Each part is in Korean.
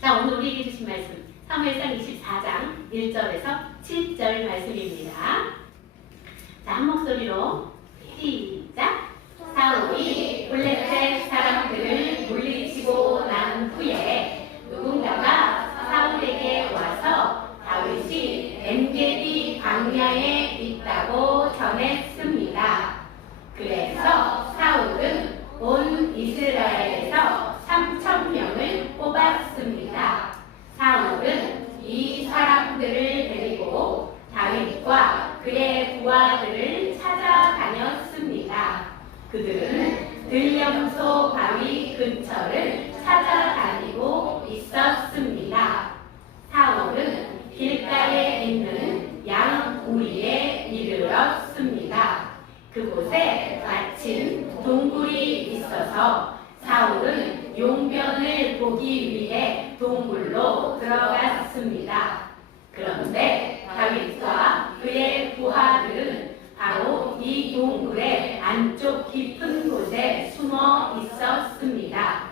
자, 오늘 우리에게 주신 말씀 사무엘상 24장 1절에서 7절 말씀입니다. 자, 한 목소리로 시작! 사울이 블레셋 사람들을 물리치고 난 후에 누군가가 사울에게 와서 다윗이 엔게디 광야에 있다고 전했습니다. 그래서 사울은 온 이스라엘에서 3,000명을 뽑았습니다. 사울은 이 사람들을 데리고 다윗과 그의 부하들을 찾아다녔습니다. 그들은 들염소 바위 근처를 찾아다니고 있었습니다. 사울은 길가에 있는 양우리에 이르렀습니다. 그곳에 마침 동굴이 있어서 사울은 용변을 보기 위해 동굴로 들어갔습니다. 그런데 다윗과 그의 부하들은 바로 이 동굴의 안쪽 깊은 곳에 숨어 있었습니다.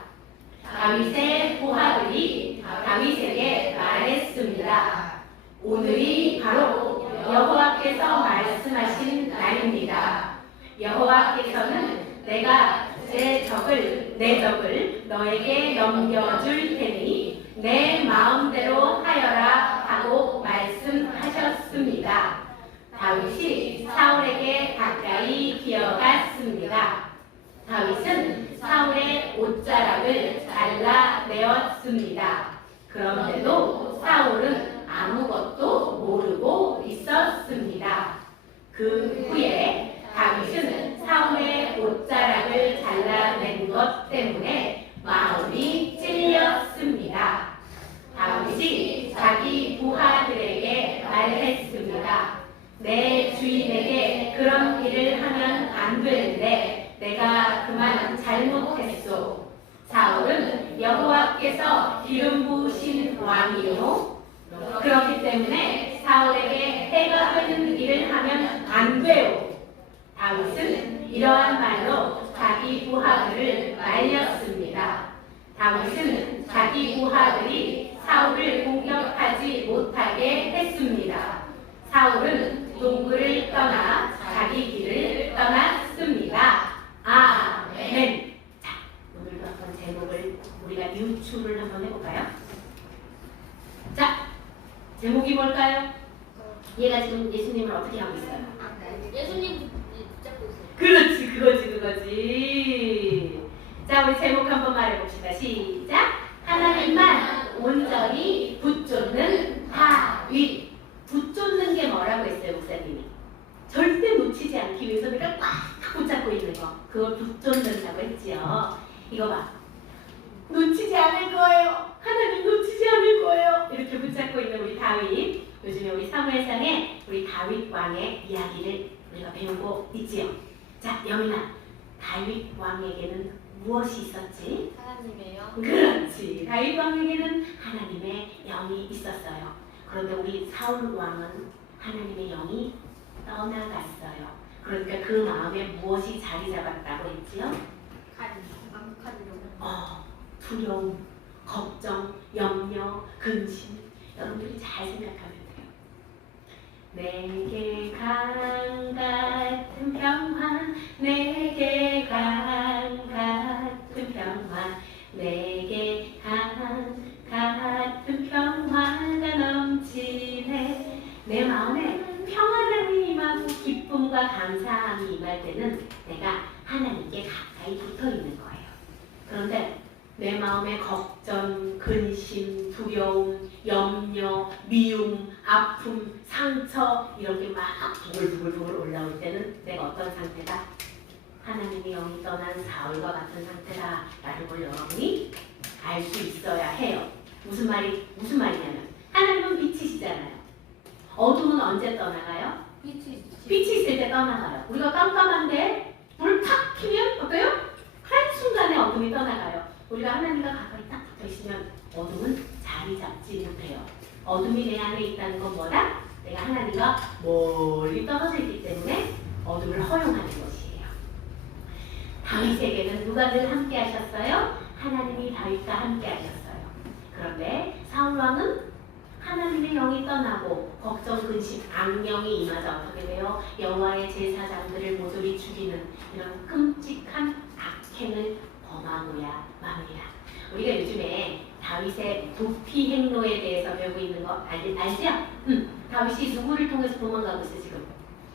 다윗의 부하들이 다윗에게 말했습니다. 오늘이 바로 여호와께서 말씀하신 날입니다. 여호와께서는 내가 내 적을 너에게 넘겨줄 테니 내 마음대로 하여라 하고 말씀하셨습니다. 다윗이 사울에게 가까이 기어갔습니다. 다윗은 사울의 옷자락을 잘라내었습니다. 그런데도 사울은 아무것도 모르고 있었습니다. 그 후에 다윗은 사울의 옷자락을 잘라낸 것 때문에 마음이 찔렸습니다. 다윗이 자기 부하들에게 말했습니다. 내 주인에게 그런 일을 하면 안 되는데 내가 그만 잘못했소. 사울은 여호와께서 기름 부으신 왕이요. 그렇기 때문에 사울에게 해가 되는 일을 하면 안 돼요. 다윗은 이러한 말로 자기 부하들을 말렸습니다. 다윗은 자기 부하들이 사울을 공격하지 못하게 했습니다. 사울은 동굴을 떠나 자기 길을 떠났습니다. 아멘. 자, 오늘도 한번 제목을 우리가 유추를 한번 해볼까요? 자, 제목이 뭘까요? 얘가 지금 예수님을 어떻게 하고 있어요? 예수님 붙잡고 있어요. 그렇지, 그거지. 자, 우리 제목 한번 말해봅시다. 시작! 하나님만 온전히 붙잡는 다윗. 붙잡는 게 뭐라고 했어요, 목사님이? 절대 놓치지 않기 위해서 내가 꽉 붙잡고 있는 거. 그걸 붙잡는다고 했지요. 이거 봐. 놓치지 않을 거예요. 하나님 놓치지 않을 거예요. 이렇게 붙잡고 있는 우리 다윗. 요즘에 우리 사무엘상에 우리 다윗 왕의 이야기를 우리가 배우고 있지요. 자, 여민아, 다윗 왕에게는 무엇이 있었지? 하나님이에요. 그렇지. 다윗 왕에게는 하나님의 영이 있었어요. 그런데 우리 사울 왕은 하나님의 영이 떠나갔어요. 그러니까 그 마음에 무엇이 자리 잡았다고 했지요? 두려움, 걱정, 염려, 근심. 여러분들이 잘 생각하면 돼요. 내게 강 같은 평화, 내게 강 같은 평화, 내게 강 같은 평화가 넘치네. 내 마음에 평안함이 임하고 기쁨과 감사함이 임할 때는 내가 하나님께 가까이 붙어 있는 거예요. 그런데 내 마음에 걱정, 근심, 두려움, 염려, 미움, 아픔, 상처 이런 게 막 두글두글 올라올 때는 내가 어떤 상태다? 하나님의 영이 떠난 사울과 같은 상태다 라는 걸 여러분이 알 수 있어야 해요. 무슨 말이냐면 하나님은 빛이시잖아요. 어둠은 언제 떠나가요? 빛이 있을 때 떠나가요. 우리가 깜깜한데 불 탁 켜면 어때요? 한순간에 어둠이 떠나가요. 우리가 하나님과 가까이 딱 붙어 있으면 어둠은 자리 잡지 못해요. 어둠이 내 안에 있다는 건 뭐다? 내가 하나님과 멀리 떨어져 있기 때문에 어둠을 허용하는 것이에요. 다윗에게는 누가 늘 함께 하셨어요? 하나님이 다윗과 함께 하셨어요. 그런데 상황은 하나님의 영이 떠나고 걱정, 근심, 악령이 임하자 어떻게 돼요? 여호와의 제사장들을 모조리 죽이는 이런 끔찍한 악행을 범하고야 맙니다. 우리가 요즘에 다윗의 도피 행로에 대해서 배우고 있는 거 알죠? 다윗이 누구를 통해서 도망가고 있어 지금?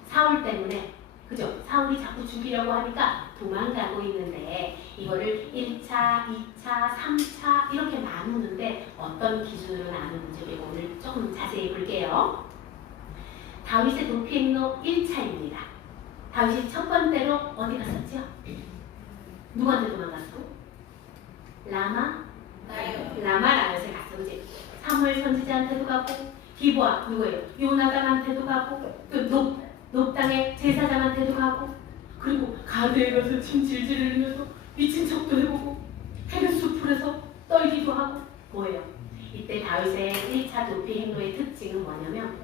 사울 때문에. 그죠? 사울이 자꾸 죽이려고 하니까 도망가고 있는데 이거를 1차, 2차, 3차 이렇게 나누는데 어떤 기준으로 나누는지 우리가 오늘 조금 자세히 볼게요. 다윗의 도피 행로 1차입니다. 다윗이 첫 번째로 어디 갔었죠? 누구한테 도망갔어? 라마라면서 갔어. 그치? 사무엘 선지자한테도 가고 기브아 누구예요? 요나단한테도 가고 또 높당의 제사장한테도 가고 그리고 가드에 가서 침 질질 흘리면서 미친 척도 해보고 해변 숲풀에서 떨기도 하고 뭐예요? 이때 다윗의 1차 도피 행로의 특징은 뭐냐면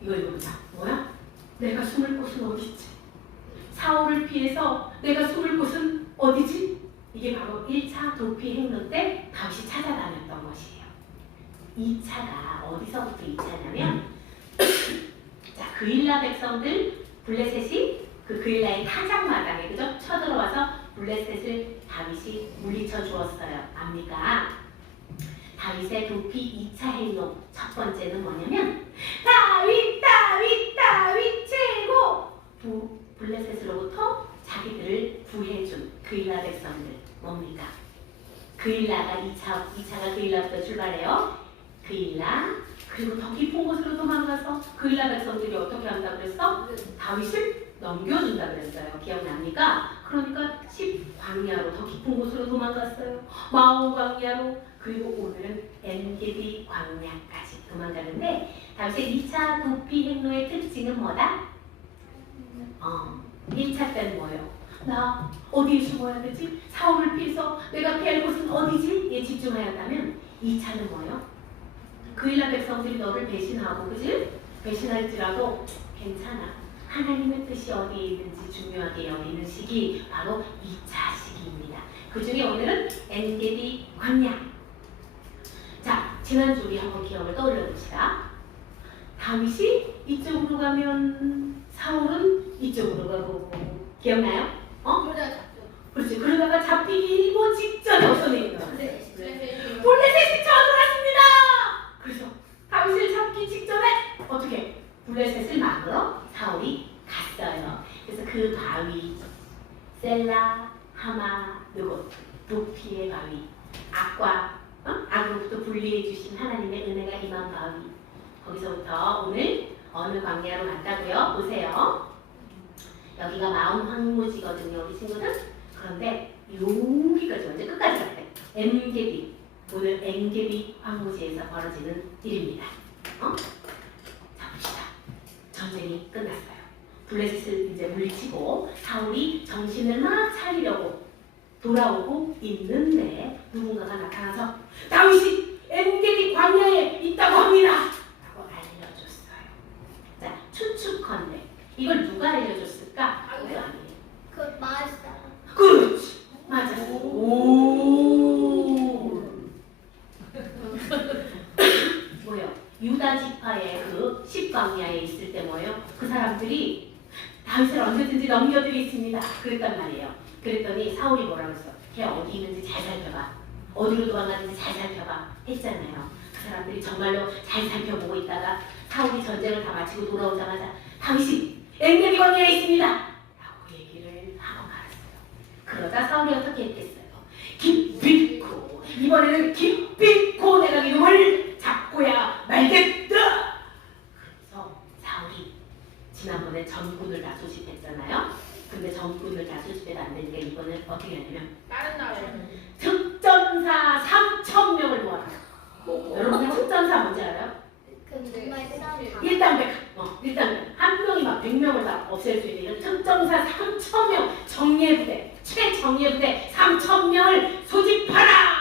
이거 보자. 뭐야? 내가 숨을 곳은 어디지? 사울을 피해서 내가 숨을 곳은 어디지? 이게 바로 1차 도피 행로 때 다윗이 찾아다녔던 것이에요. 2차가 어디서부터 2차냐면 자, 그일라 백성들 블레셋이 그 그일라의 타작마당에 그죠? 쳐들어와서 블레셋을 다윗이 물리쳐 주었어요. 압니까? 다윗의 도피 2차 행동 첫 번째는 뭐냐면 다윗 최고! 블레셋으로부터 자기들을 구해준 그일라 백성들 뭡니까? 그일라가 2차가 그일라부터 출발해요. 그일라 그리고 더 깊은 곳으로 도망가서 그일라 백성들이 어떻게 한다고 그랬어? 다윗을 넘겨준다 그랬어요. 기억납니까? 그러니까 10광야로 더 깊은 곳으로 도망갔어요. 마오 광야로 그리고 오늘은 엔게디 광야까지 도망가는데 다윗의 2차 도피 행로의 특징은 뭐다? 1차 때는 뭐예요? 나 어디에 숨어야 되지? 사울을 피해서 내가 피할 곳은 어디지? 에 집중하였다면 2차는 뭐예요? 그일라 백성들이 너를 배신하고 그지? 배신할지라도 괜찮아. 하나님의 뜻이 어디에 있는지 중요하게 여기는 시기 바로 2차 시기입니다. 그 중에 오늘은 엔게디 광야. 자, 지난주 우리 한번 기억을 떠올려 봅시다. 다윗이 이쪽으로 가면 사울은 이쪽으로 가고 기억나요? 그렇지. 그러다가 잡히기 일보 직전에 어떤 일이 나왔어요? 블레셋이 쳐들어왔습니다. 그래서 다윗을 잡기 직전에 어떻게? 블레셋을 막으러 사울이 갔어요. 그래서 그 바위 셀라 하마 누구? 도피의 바위 악과 악으로부터 분리해 주신 하나님의 은혜가 임한 바위 거기서부터 오늘 어느 광야로 갔다고요? 보세요. 여기가 마운 황무지거든요, 우리 친구들. 그런데 여기까지 완전 끝까지 갔대. 엔게디 오늘 엔게디 황무지에서 벌어지는 일입니다. 자 봅시다. 전쟁이 끝났어요. 블레셋을 이제 물리치고 사울이 정신을 막 차리려고 돌아오고 있는데 누군가가 나타나서 다윗이 엔게디 광야에 있다고 합니다. 라고 알려줬어요. 자, 추측컨대 이걸 누가 알려줬을까? 아니에요. 그렇지. 맞았어. 오. 뭐요? 유다 지파의 그 10광야에 있을 때 뭐예요? 그 사람들이 다윗을 언제든지 넘겨드리겠습니다. 그랬단 말이에요. 그랬더니 사울이 뭐라고 했어? 걔 어디 있는지 잘 살펴봐. 어디로 도망가는지 잘 살펴봐. 했잖아요. 그 사람들이 정말로 잘 살펴보고 있다가 사울이 전쟁을 다 마치고 돌아오자마자 다윗이 엔게디 광야에 있습니다. 라고 얘기를 하고 말았어요. 그러자 사울이 어떻게 했겠어요? 기필코 이번에는 기필코 내가 이놈을 잡고야 말겠다. 그래서 사울이 지난번에 전군을 다 소집했잖아요. 근데 전군을 다 소집해도 안 되니까 이번엔 어떻게 하냐면 다른 나라 특전사 3,000명을 모아라. 여러분 특전사 뭔지 알아요? 일단 한 명이 막 100명을 다 없앨 수 있는 특전사 3,000명 정예부대 최정예부대 3,000명을 소집하라.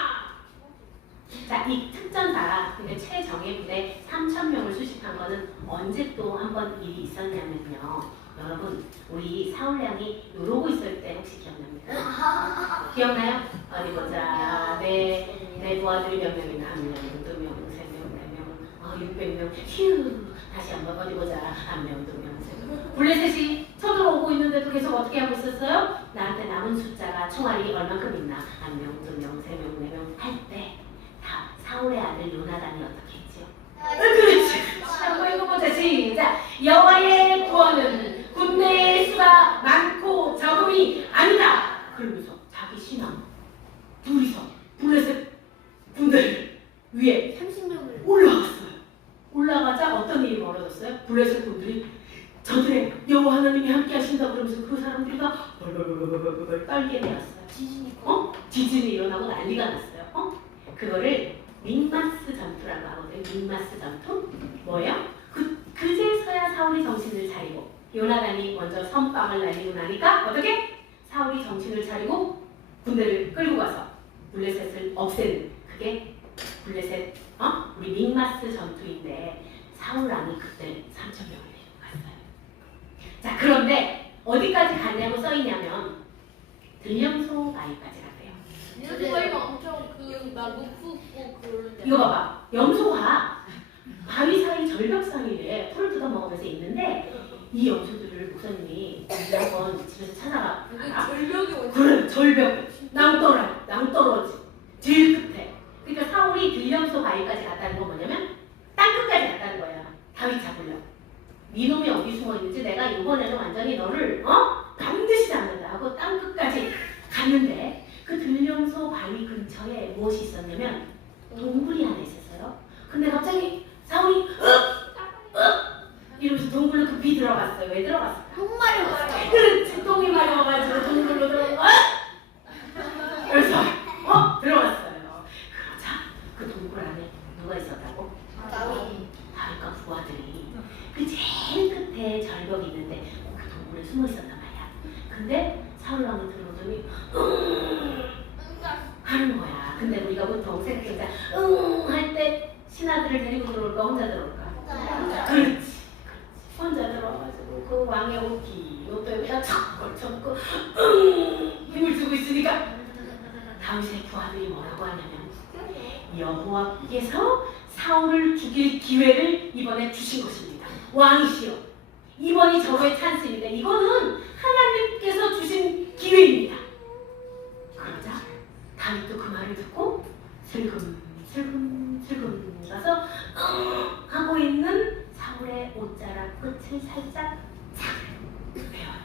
자, 이 특전사 근데 최정예부대 3,000명을 수집한 거는 언제 또 한 번 일이 있었냐면요. 여러분 우리 사울량이 이러고 있을 때 혹시 기억납니까? 기억나요? 어디 보자. 네. 내 부하들이 몇 명이나 1명, 2명, 3명, 4명, 600명. 휴. 다시 한번 어디 보자. 1명, 2명, 3명. 블레셋이 쳐들어오고 있는데도 계속 어떻게 하고 있었어요? 나한테 남은 숫자가 총알이 얼만큼 있나? 1명, 2명, 3명, 4명 할 때 다 사울의 아들 요나단이 어떻게 했죠? 그렇지. 한번 읽어보자. 시작. 여호와의 구원은 군대의 수가 많고 적음이 아니다. 그러면서 자기 신앙 둘이서 블레셋 군대를 위에 30명을 올라갔어요. 올라가자 어떤 일이 벌어졌어요? 블레셋 군들이 저들의 여호와 하나님이 함께 하신다 그러면서 그 사람들이 다 벌벌벌벌벌 떨게 되었어요. 지진이 일어나고 난리가 났어요. 그거를 믹마스 전투라고 하거든요. 믹마스 전투? 뭐예요? 그제서야 사울이 정신을 차리고 요나단이 먼저 선빵을 날리고 나니까 어떻게? 사울이 정신을 차리고 군대를 끌고 가서 블레셋을 없애는 그게 블레셋 우리 믹마스 전투인데 사울 왕이 그때 3,000명을 데리고 갔어요. 자 그런데 어디까지 갔냐고 써있냐면 들령소 바위까지 갔대요. 이거 엄청 그막 높고 그런데. 이거 봐봐. 염소가 바위 사이 절벽 사이에 풀을 뜯어 먹으면서 있는데 이 염소들을 목사님이 한번 집에서 찾아가. 절벽이 어디? 그래 절벽 낭떠러지 제일 끝에. 그러니까 사울이 들령소 바위까지 갔다는 건 뭐냐면 땅 끝까지 갔다는 거야. 다윗 잡으려. 니놈이 어디 숨어 있는지 내가 이번에는 완전히 너를 반드시 잡는다 하고 땅 끝까지 갔는데 그 들령소 바위 근처에 무엇이 있었냐면 동굴이 하나 있었어요. 근데 갑자기 사울이 이러면서 동굴로 급히 들어갔어요. 왜 들어갔을까? 똥마려 가요. 그렇지. 똥이 마려워가지고 동굴로 들어가. 그래서 들어갔어요. 그러자 그 동굴 안에 누가 있었다고? 다윗과 부하들이 그 제일 끝에 절벽이 있는데 그 동굴에 숨어 있었단 말이야. 근데 사울 왕이 들어오더니 하는 거야. 근데 우리가 보통 생각해보자. 할 때 신하들을 데리고 들어올까 혼자 들어올까? 그렇지. 혼자 들어와가지고 그 왕의 옷에다 척 걸쳐놓고 힘을 주고 있으니까 다윗의 부하들이 뭐라고 하냐면 여호와께서 사울을 죽일 기회를 이번에 주신 것입니다. 왕이시여 이번이 저의 찬스입니다. 이거는 하나님께서 주신 기회입니다. 그러자 다윗도 그 말을 듣고 슬금 가서 하고 있는 사울의 옷자락 끝을 살짝 착 베어요.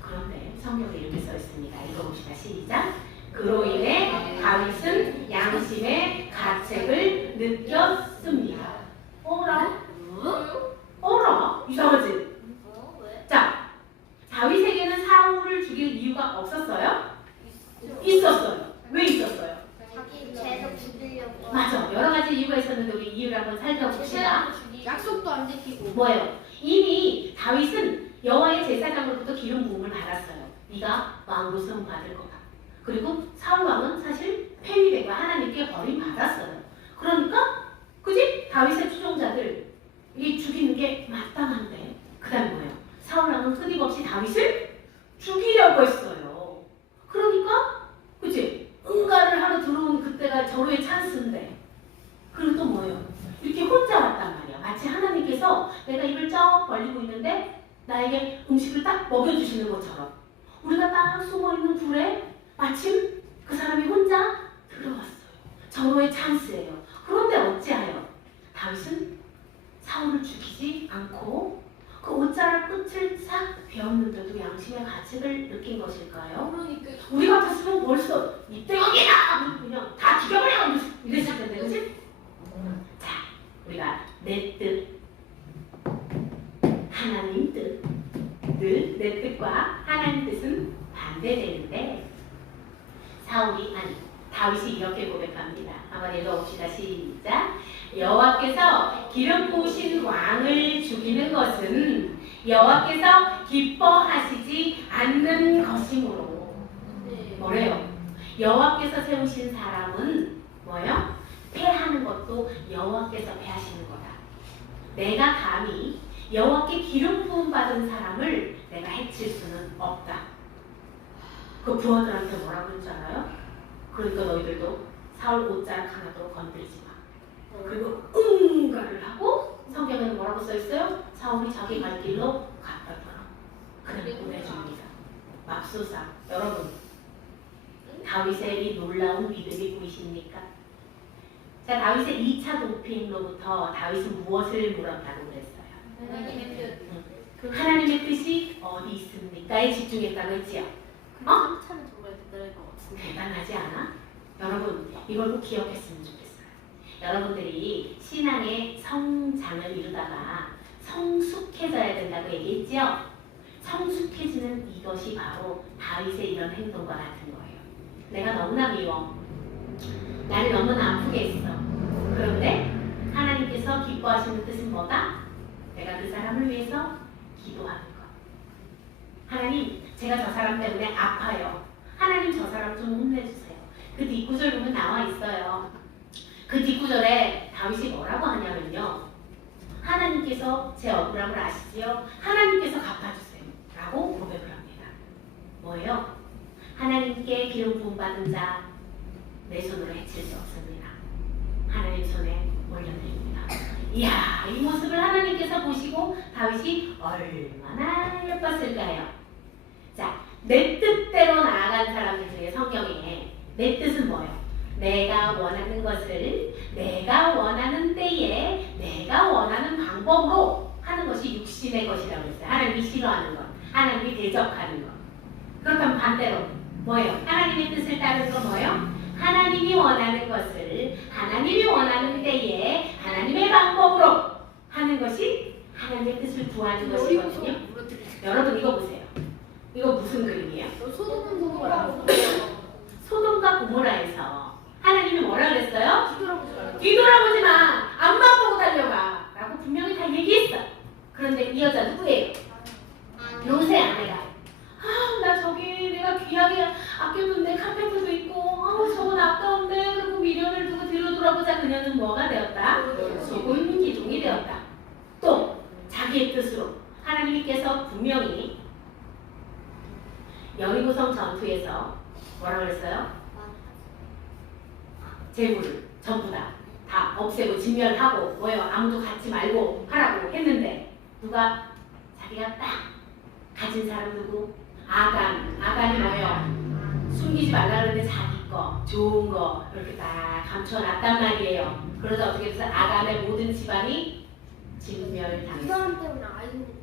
그런데 성경에 이렇게 써 있습니다. 읽어봅시다. 시작. 그로 인해 다윗은 양심의 가책을 느꼈습니다. 어라? 이상하지? 왜? 자, 다윗에게는 사울을 죽일 이유가 없었어요? 있었어요. 왜 있었어요? 자기 계속 죽이려고. 맞아. 여러 가지 이유가 있었는데 우리 이유를 한번 살펴봅시다. 약속도 안 지키고. 뭐예요? 이미 다윗은 여호와의 제사장으로부터 기름 부음을 받았어요. 네가 왕으로 세움 받을 거다. 그리고 사울 왕은 사실 폐위되고 하나님께 버림받았어요. 그러니까 그지? 다윗의 추종자들 이 죽이는 게 마땅한데 그 다음에 뭐예요? 사울 왕은 끊임없이 다윗을 죽이려고 했어요. 그러니까 그지? 응가를 하러 들어온 그때가 절호의 찬스인데 그리고 또 뭐예요? 이렇게 혼자 왔단 말이야. 마치 하나님께서 내가 입을 쩍 벌리고 있는데 나에게 음식을 딱 먹여주시는 것처럼 우리가 딱 숨어있는 불에 마침 그 사람이 혼자 들어왔어요. 절호의 찬스예요. 그런데 어찌하여 다윗은 사울을 죽이지 않고 그 옷자락 끝을 싹 베었는데도 양심의 가책을 느낀 것일까요? 그러니까 우리 같았으면 벌써 이때거기다 그냥 다 죽여버려 이랬을 텐데 그치? 자 우리가 내 뜻 하나님 뜻 늘 내 뜻과 하나님 뜻은 반대되는데 다윗이 이렇게 고백합니다. 한번 읽어봅시다. 시작. 여호와께서 기름 부으신 왕을 죽이는 것은 여호와께서 기뻐하시지 않는 것이므로. 뭐래요? 여호와께서 세우신 사람은 뭐예요? 패하는 것도 여호와께서 패하시는 거다. 내가 감히 여호와께 기름 부음 받은 사람을 내가 해칠 수는 없다. 그 부하들한테 뭐라고 했지 알아요? 그러니까 너희들도 사울 옷자락 하나도 건드리지 마. 그리고 응가를 하고 성경에는 뭐라고 써있어요? 사울이 자기 갈 길로 갔다더라. 그냥 보내줍니다. 맙소사. 여러분, 다윗의 이 놀라운 믿음이 보이십니까? 자, 다윗의 2차 도피행로부터 다윗은 무엇을 물었다고 그랬어요? 하나님의 뜻이 어디 있습니까?에 집중했다고 했지요. 차는 정말 대단할 것 같습니다. 대단하지 않아? 여러분, 이걸 꼭 기억했으면 좋겠어요. 여러분들이 신앙의 성장을 이루다가 성숙해져야 된다고 얘기했지요. 성숙해지는 이것이 바로 다윗의 이런 행동과 같은 거예요. 내가 너무나 미워. 나를 너무나 아프게 했어. 그런데 하나님께서 기뻐하시는 뜻은 뭐다? 내가 그 사람을 위해서 기도하는 것. 하나님, 제가 저 사람 때문에 아파요. 하나님, 저 사람 좀 혼내주세요. 그 뒷구절 보면 나와 있어요. 그 뒷구절에 다윗이 뭐라고 하냐면요. 하나님께서 제 억울함을 아시지요? 하나님께서 갚아주세요. 라고 고백을 합니다. 뭐예요? 하나님께 기름 부음 받은 자, 내 손으로 해칠 수 없습니다. 하나님 손에 올려드립니다. 이야, 이 모습을 하나님께서 보시고 다윗이 얼마나 예뻤을까요? 자, 내 뜻대로 나아간 사람들 중에 성경에 내 뜻은 뭐예요? 내가 원하는 것을 내가 원하는 때에 내가 원하는 방법으로 하는 것이 육신의 것이라고 했어요. 하나님이 싫어하는 것, 하나님이 대적하는 것. 그렇다면 반대로 뭐예요? 하나님의 뜻을 따르는 건 뭐예요? 하나님이 원하는 것을 하나님이 원하는 때에 하나님의 방법으로 하는 것이 하나님의 뜻을 구하는 것이거든요. 여러분 이거 보세요. 이거 무슨 그림이에요? 소돔과 고모라에서 하나님이 뭐라 그랬어요? 뒤돌아보지 마. 앞만 보고 달려가. 라고 분명히 다 얘기했어. 그런데 이 여자 누구예요? 롯의 아내가. 나 저기 내가 귀하게 아껴둔 내 카페트도 있고 저건 아까운데 그리고 미련을 두고 뒤로 돌아보자. 그녀는 뭐가 되었다? 소금 기둥이 되었다. 또 자기의 뜻으로 하나님께서 분명히 여리고성 전투에서 뭐라 그랬어요? 재물을 전부 다 없애고 진멸하고 뭐예요? 아무도 갖지 말고 하라고 했는데 누가 자기가 딱 가진 사람 누구? 아간이 뭐예요? 숨기지 말라 그랬는데 자기 거, 좋은 거 이렇게 딱 감춰놨단 말이에요. 그러다 어떻게 해서 아간의 모든 집안이 진멸당했어요. 이 사람 때문에 아이고.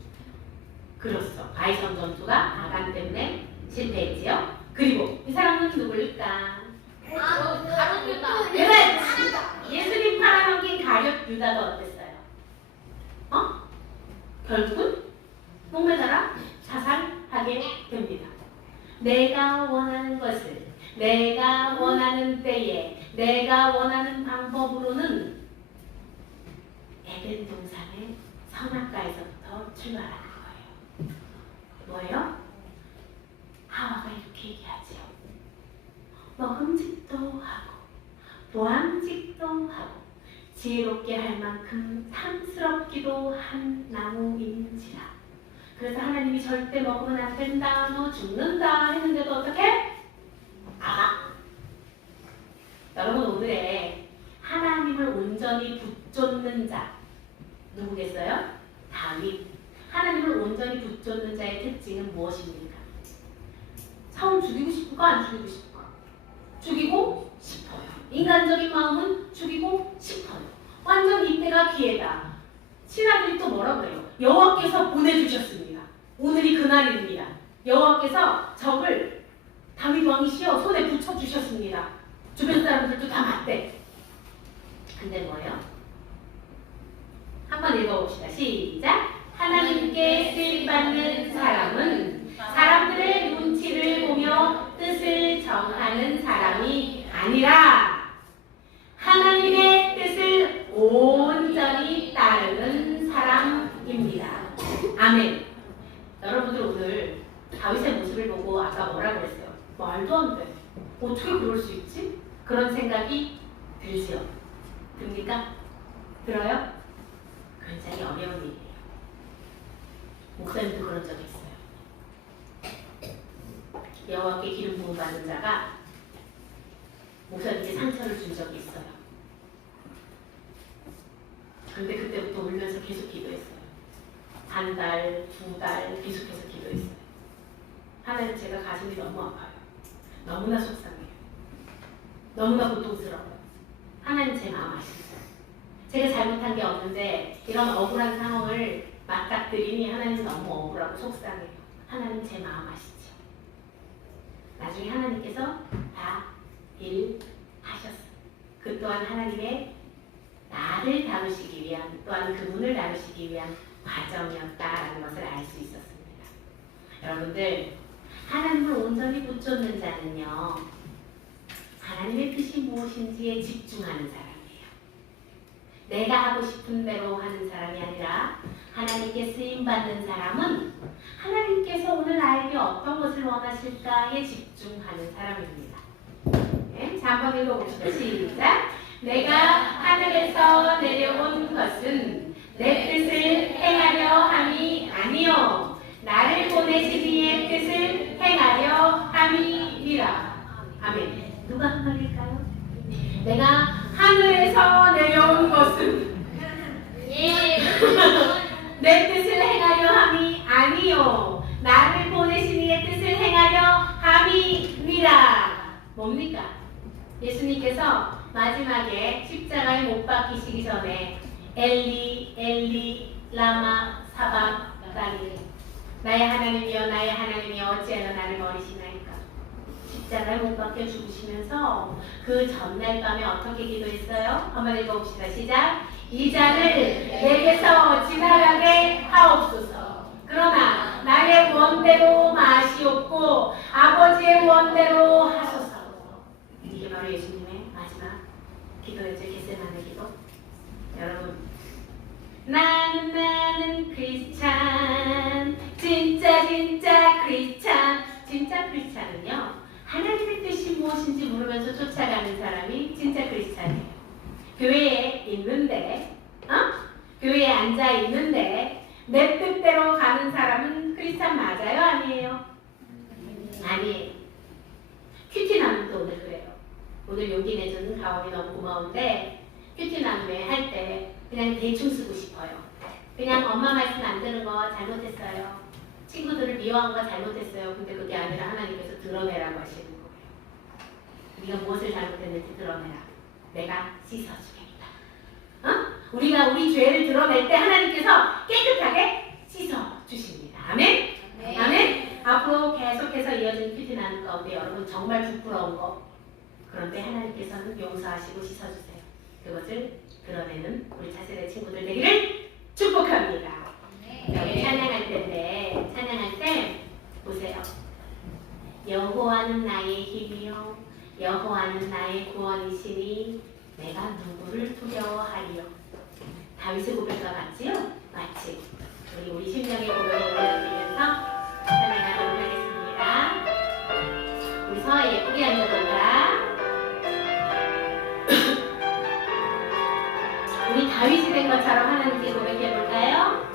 그렇소. 바이선 전투가 아간 때문에 실패했지요. 그리고 이 사람은 누굴까? 가족 유다. 그래! 예수님 팔아넘긴 가룟 유다도 어땠어요? 결국은 목매달아 자살하게 됩니다. 내가 원하는 것을 내가 원하는 때에 내가 원하는 방법으로는 에덴 동산의 선악과에서부터 출발하는 거예요. 뭐예요? 하와가 이렇게 얘기하죠. 먹음직도 하고 보암직도 하고 지혜롭게 할 만큼 탐스럽기도 한 나무인지라. 그래서 하나님이 절대 먹으면 안 된다, 너 죽는다 했는데도 어떻게? 여러분 오늘의 하나님을 온전히 붙쫓는 자 누구겠어요? 다윗. 하나님을 온전히 붙쫓는 자의 특징은 무엇입니까? 사울 죽이고 싶을까? 안 죽이고 싶을까? 죽이고 싶어요. 인간적인 마음은 죽이고 싶어요. 완전 이때가 기회다. 신하들이 또 뭐라고 해요? 여호와께서 보내주셨습니다. 오늘이 그날입니다. 여호와께서 적을 다윗 왕이시여 손에 붙여주셨습니다. 주변 사람들도 다 맞대. 근데 뭐예요? 한번 읽어봅시다. 시작. 하나님께 쓰임받는 사람은 사람들의 눈치를 보며 뜻을 정하는 사람이 아니라 하나님의 뜻을 온전히 따르는 사람입니다. 아멘. 여러분들 오늘 다윗의 모습을 보고 아까 뭐라고 했어요? 말도 안 돼. 어떻게 그럴 수 있지? 그런 생각이 들지요. 듭니까? 들어요? 굉장히 어려운 일이에요. 목사님도 그런 적 있어요. 여호와께 기름 부음 받은 자가 목사님께 상처를 준 적이 있어요. 근데 그때부터 울면서 계속 기도했어요. 한 달, 두 달 계속해서 기도했어요. 하나님, 제가 가슴이 너무 아파요. 너무나 속상해요. 너무나 고통스러워요. 하나님, 제 마음 아시죠? 제가 잘못한 게 없는데 이런 억울한 상황을 맞닥뜨리니 하나님 너무 억울하고 속상해요. 하나님, 제 마음 아시죠? 나중에 하나님께서 다 일하셨어요. 그 또한 하나님의 나를 다루시기 위한, 또한 그분을 다루시기 위한 과정이었다라는 것을 알 수 있었습니다. 여러분들, 하나님을 온전히 붙잡는 자는요, 하나님의 뜻이 무엇인지에 집중하는 사람이에요. 내가 하고 싶은 대로 하는 사람이 아니라 하나님께 쓰임받는 사람은 하나님께서 오늘 나에게 어떤 것을 원하실까에 집중하는 사람입니다. 네, 자, 한번 읽어봅시다. 시작! 내가 하늘에서 내려온 것은 내 뜻을 행하려 함이 아니요 나를 보내신 이의 뜻을 행하려 함이니라. 아멘. 누가 한 말일까요? 내가 하늘에서 내려온 것은 내 뜻을 행하려 함이 아니요 나를 보내신 이의 뜻을 행하려 함이니라. 뭡니까? 예수님께서 마지막에 십자가에 못 박히시기 전에 엘리 엘리 라마 사박다니 나의 하나님이여 나의 하나님이여 어찌하여 나를 버리시나이까. 십자가에 못 박혀 죽으시면서 그 전날 밤에 어떻게 기도했어요? 한번 읽어봅시다. 시작! 이 잔을 내게서 지나가게 하옵소서. 그러나 나의 원대로 마시옵고 아버지의 원대로 하소서. 이게 바로 예수님의 마지막 기도였죠. 겟세마네 기도. 여러분, 나는 크리스찬, 진짜 크리스찬. 진짜 크리스찬은요, 하나님의 뜻이 무엇인지 물으면서 쫓아가는 사람이 진짜 크리스찬이에요. 교회에 있는데, 교회에 앉아 있는데 내 뜻대로 가는 사람은 크리스찬 맞아요? 아니에요? 아니에요. 큐티 나눔도 오늘 그래요. 오늘 용기 내주는 가원이 너무 고마운데 큐티 나눔에 할 때 그냥 대충 쓰고 싶어요. 그냥 엄마 말씀 안 듣는 거 잘못했어요. 친구들을 미워한 거 잘못했어요. 근데 그게 아니라 하나님께서 드러내라고 하시는 거예요. 우리가 무엇을 잘못했는지 드러내라. 내가 씻어주겠다. 우리가 우리 죄를 드러낼 때 하나님께서 깨끗하게 씻어주십니다. 아멘? 네. 아멘? 앞으로 계속해서 이어진 큐티 나눔 가운데 여러분 정말 부끄러운 거, 그런데 하나님께서는 용서하시고 씻어주세요. 그것을 드러내는 우리 차세대 친구들 되기를 축복합니다. 우리 찬양할 때인데, 찬양할 때 보세요. 여호와는 나의 힘이요 여호와는 나의 구원이시니 내가 누구를 두려워하리요. 다윗의 고백과 같지요? 마치 우리 심령의 고백을 올려드리면서 찬양하도록 하겠습니다. 우리 서아 예쁘게 앉아볼까? 우리 다윗이 된 것처럼 하나님께 고백해볼까요?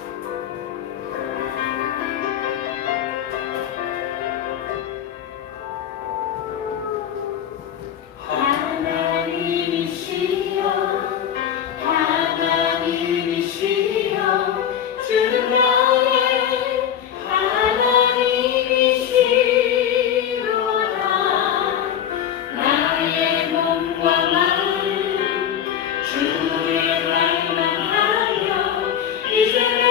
이제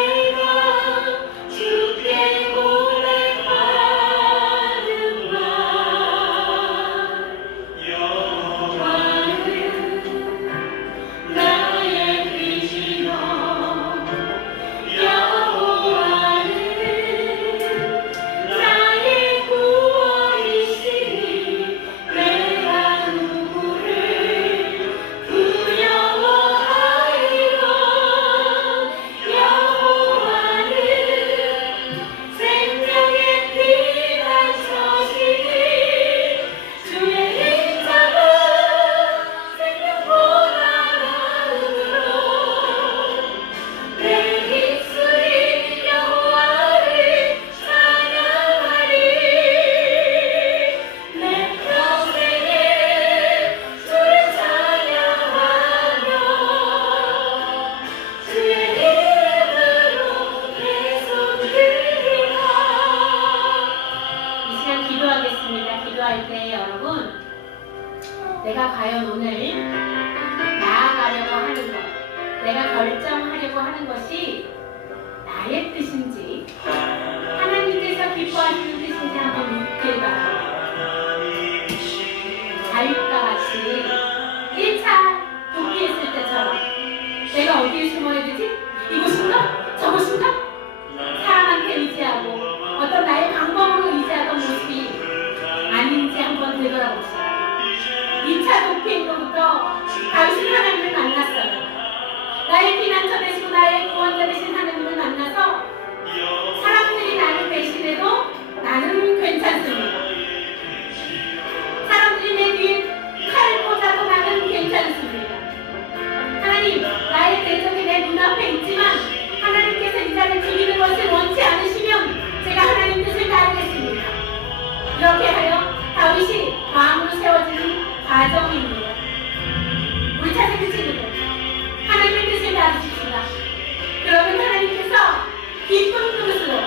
하나님을 나아가려고 하는 것, 내가 결정하려고 하는 것이 나의 뜻인지 하나님께서 기뻐하시는 뜻인지 한번 묻길 바랍니다. 다윗과 같이 1차 도피했을 때처럼 내가 어디에 숨어야 되지? 이곳인가? 저곳인가? 사람한테 의지하고 어떤 나의 방법으로 의지하던 모습이 아닌지 한번 되돌아봅시다. 2차 도피행로부터 다윗은 하나님을 만났어요. 나의 피난처 되시고 나의 구원자 되신 하나님을 만나서 사람들이 나를 배신해도 나는 괜찮습니다. 사람들이 내 뒤에 칼을 꽂아도 나는 괜찮습니다. 하나님, 나의 대적이 내 눈앞에 있지만 하나님께서 이 자를 죽이는 것을 원치 않으시면 제가 하나님 뜻을 따르겠습니다. 이렇게 하여 다윗이 마음으로 세워지는 과정입니다. 우리 차세대 친구들, 하나님의 뜻을 따르십시다. 그러면 하나님께서 기쁜 그릇으로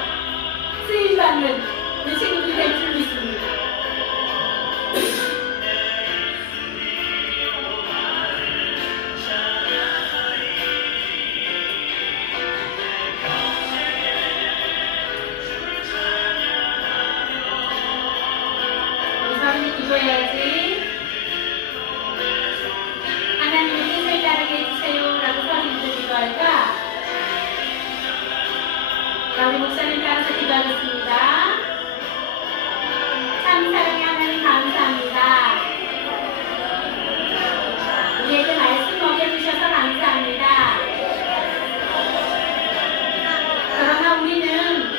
쓰임받는 우리 친구들이 될 줄 믿습니다. 우리 서른이 기도해야지. 하나님의 뜻을 따르게 해주세요 라고 서른이들 기도할까? 자, 우리 목사님 따라서 기도하겠습니다. 참 사랑의 하나님 감사합니다. 우리에게 말씀 먹여주셔서 감사합니다. 그러나 우리는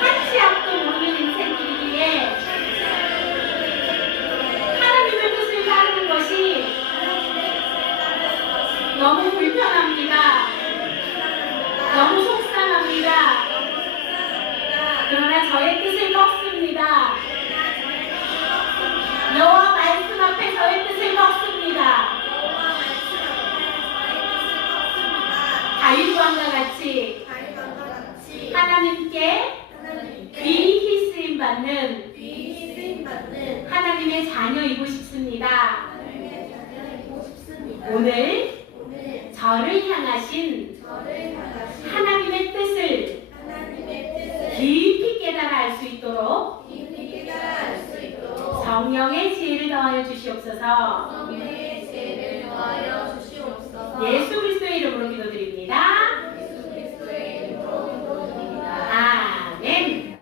한 치 앞도 모르는 인생길이기에 하나님의 뜻을 따르는 것이 너무 불편합니다. 너무 속상합니다. 그러나 저의 뜻을 먹습니다. 여호와 말씀 앞에 저의 뜻을 먹습니다. 다윗왕과 같이 하나님께 귀히 쓰임받는 하나님의 자녀이고 싶습니다. 오늘 저를 향하신 하나님의 뜻을 깊이 깨달아 알 수 있도록 성령의 지혜를 더하여 주시옵소서. 예수